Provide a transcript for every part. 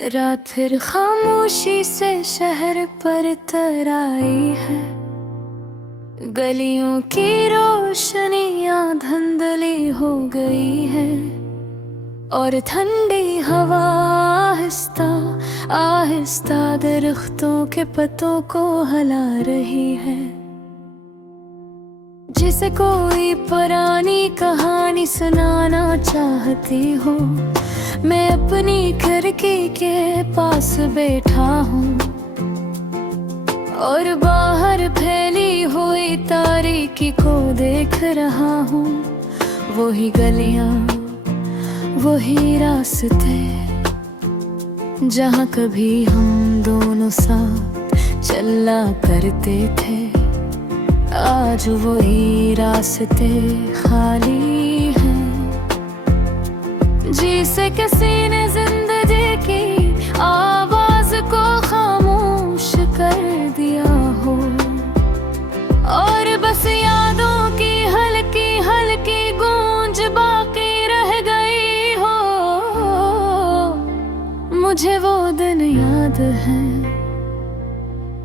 रात फिर खामोशी से शहर पर तर आई है। गलियों की रोशनियां धुंधली हो गई है और ठंडी हवा आहिस्ता आहिस्ता दरख्तों के पत्तों को हिला रही है। जिसे कोई पुरानी कहानी सुनाना चाहती हो, मैं अपनी खिड़की के पास बैठा हूँ और बाहर फैली हुई तारीकी को देख रहा हूँ। वही गलियाँ, वही रास्ते जहाँ कभी हम दोनों साथ चला करते थे। आज वही रास्ते खाली हैं। जिसे किसी ने जिंदगी की आवाज को खामोश कर दिया हो और बस यादों की हल्की हल्की गूंज बाकी रह गई हो। मुझे वो दिन याद है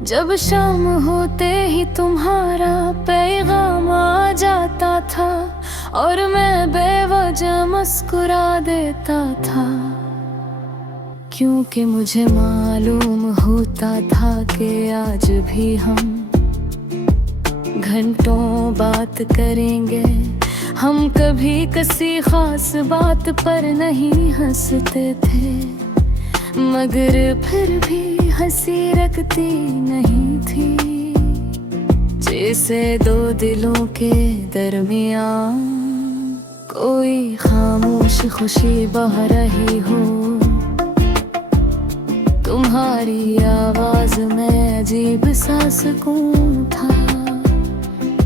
जब शाम होते ही तुम्हारा पैगाम आ जाता था और मैं बेवजह मुस्कुरा देता था, क्योंकि मुझे मालूम होता था कि आज भी हम घंटों बात करेंगे। हम कभी किसी खास बात पर नहीं हंसते थे, मगर फिर भी हंसी रखती नहीं थी। जैसे दो दिलों के दरमियान कोई खामोश खुशी बह रही हो। तुम्हारी आवाज में अजीब सा सुकून था,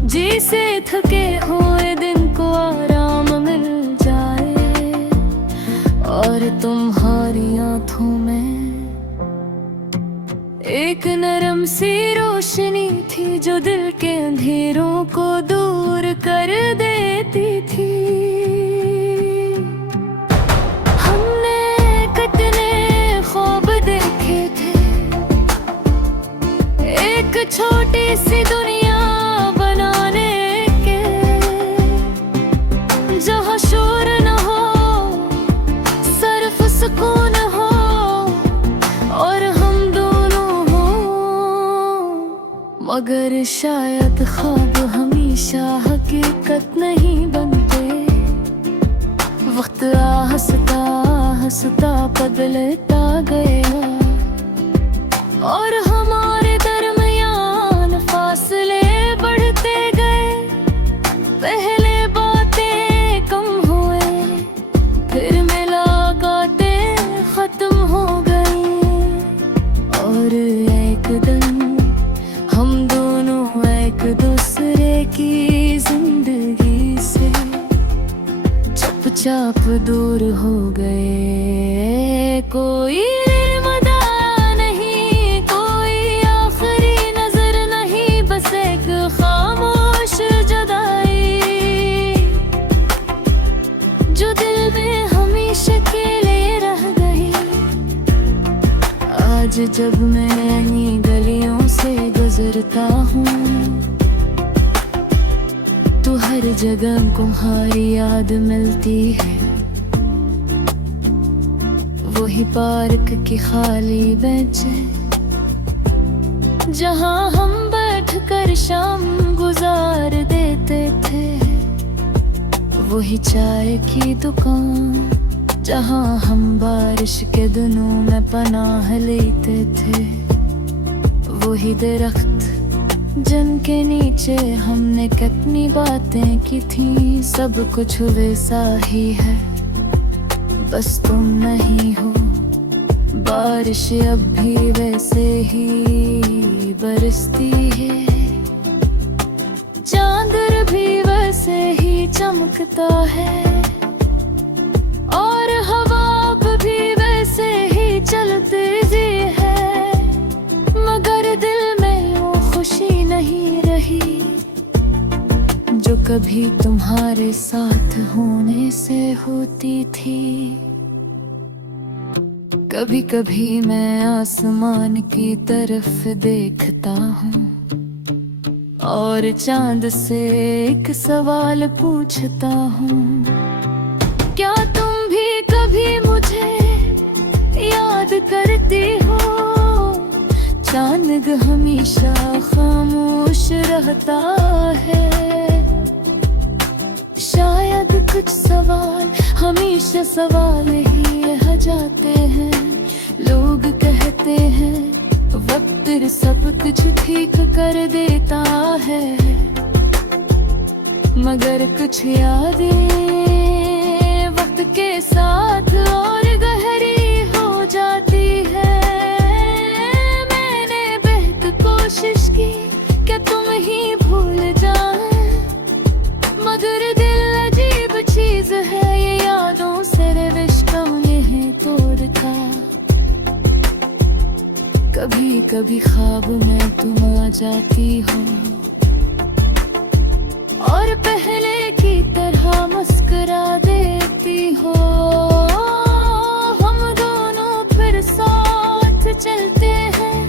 जिसे थके हुए दिन को आराम मिल जाए और तुम्हारी आंखों में एक नरम सी रोशनी थी जो दिल के अंधेरों को दूर कर देती थी। हमने कितने ख्वाब देखे थे, एक छोटी सी दुनिया बनाने के, जहाँ शोर न हो सिर्फ सुकून हो और हम दोनों हो। मगर शायद ख्वाब हमेशा हकीकत नहीं बनते। वक्त हंसता हंसता बदलता गया और हमारे दरमियान फासले बढ़ते गए। पहले बातें कम हुए, फिर मुलाकातें खत्म हो गई और एक दिन हम दोनों एक दूसरे की जिंदगी से चुपचाप दूर हो गए। कोई निर्मदा नहीं, कोई आखिरी नजर नहीं, बस एक खामोश जुदाई जो दिल में हमेशा के लिए रह गई। आज जब मैं इन्हीं गलियों से गुजरता हूँ तो हर जगह तुम्हारी याद मिलती है। वही पार्क की खाली बेंचें जहाँ हम बैठकर शाम गुजार देते थे। वही चाय की दुकान जहाँ हम बारिश के दिनों में पनाह लेते थे। वही दरख्त जिनके नीचे हमने कितनी बातें की थी। सब कुछ वैसा ही है, बस तुम नहीं हो। बारिश अब भी वैसे ही बरसती है, चांद भी वैसे ही चमकता है और हवा भी वैसे ही चलती है। मगर दिल में वो खुशी नहीं रही जो कभी तुम्हारे साथ होने से होती थी। कभी कभी मैं आसमान की तरफ देखता हूँ और चांद से एक सवाल पूछता हूँ, क्या तुम भी कभी मुझे याद करती हो? चांद हमेशा खामोश रहता है। शायद कुछ सवाल हमेशा सवाल ही रह जाते हैं। लोग कहते हैं वक्त सब कुछ ठीक कर देता है, मगर कुछ यादें वक्त के साथ और गहरी हो जाती है। मैंने बेहद कोशिश की कि तुम ही भूल जाए, मगर दिल अजीब चीज है, ये यादों से रिश्तों ने तोड़ता। कभी कभी ख्वाब में तुम आ जाती हो और पहले की तरह मुस्कुरा देती हो। हम दोनों फिर साथ चलते हैं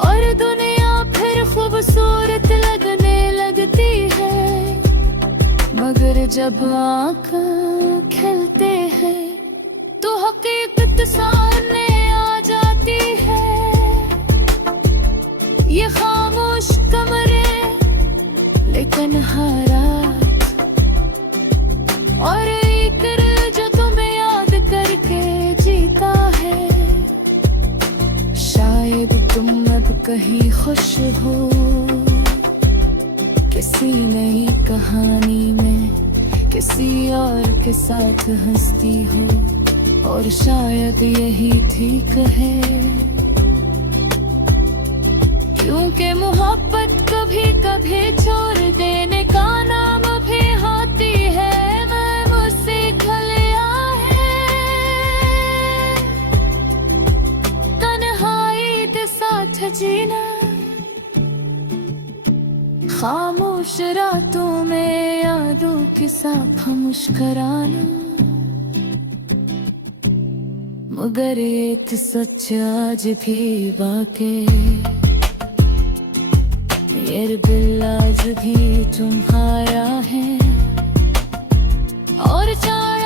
और दुनिया फिर खूबसूरत लगने लगती है, मगर जब आँखें खिलते हैं तो हकीकत सामने आ जाती है। ये खामोश कमरे लेकिन हारात और एक जो तुम्हें याद करके जीता है। शायद तुम अब कहीं खुश हो, किसी नई कहानी में किसी और के साथ हंसती हो, और शायद यही ठीक है, क्योंकि मोहब्बत कभी कभी छोड़ देने का नाम भी होती है। मैं मुझसे खलिया है तन्हाई दे साथ जीना, खामोश रातों में यादों के साथ मुस्कुराना, मगर एक सच आज भी बाकी, मेरे दिल आज भी तुम्हारा है। और चाहे